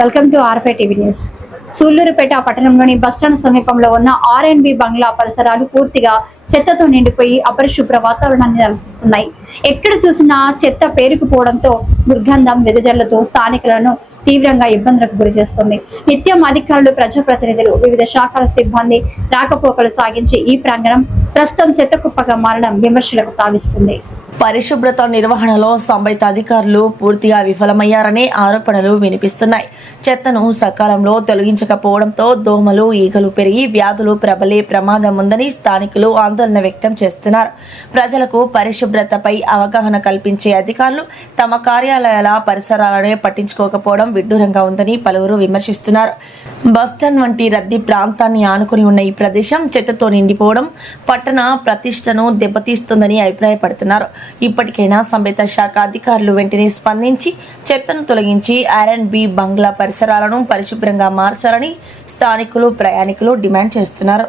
Welcome to R5 TV news. Sullurpeta పట్టణంలోని bus stand సమీపంలో ఉన్న ఆర్ఎండ్బి బంగ్లా పరిసరాలు పూర్తిగా చెత్తతో నిండిపోయి అపరిశుభ్ర వాతావరణాన్ని కల్పిస్తున్నాయి. ఎక్కడ చూసినా చెత్త పేరుకుపోవడంతో దుర్గంధం వెదజల్లుతూ స్థానికులను తీవ్రంగా ఇబ్బందులకు గురి చేస్తుంది. నిత్యం అధికారులు, ప్రజాప్రతినిధులు, వివిధ శాఖల సిబ్బంది రాకపోకలు సాగించి ఈ ప్రాంగణం ప్రస్తుతం చెత్త కుప్పగా మారడం విమర్శలకు తావిస్తుంది. పరిశుభ్రత నిర్వహణలో సంబంధిత అధికారులు పూర్తిగా విఫలమయ్యారనే ఆరోపణలు వినిపిస్తున్నాయి. చెత్తను సకాలంలో తొలగించకపోవడంతో దోమలు, ఈగలు పెరిగి వ్యాధులు ప్రబలే ప్రమాదం ఉందని స్థానికులు ఆందోళన వ్యక్తం చేస్తున్నారు. ప్రజలకు పరిశుభ్రతపై అవగాహన కల్పించే అధికారులు తమ కార్యాలయాల పరిసరాలనే పట్టించుకోకపోవడం విడ్డూరంగా ఉందని పలువురు విమర్శిస్తున్నారు. బస్టాండ్ వంటి రద్దీ ప్రాంతాన్ని ఆనుకుని ఉన్న ఈ ప్రదేశం చెత్తతో నిండిపోవడం పట్టణ ప్రతిష్టను దెబ్బతీస్తుందని అభిప్రాయపడుతున్నారు. ఇప్పటికైనా సంబంధిత శాఖ అధికారులు వెంటనే స్పందించి చెత్తను తొలగించి ఆర్ఎండ్బి బంగ్లా పరిసరాలను పరిశుభ్రంగా మార్చాలని స్థానికులు, ప్రయాణికులు డిమాండ్ చేస్తున్నారు.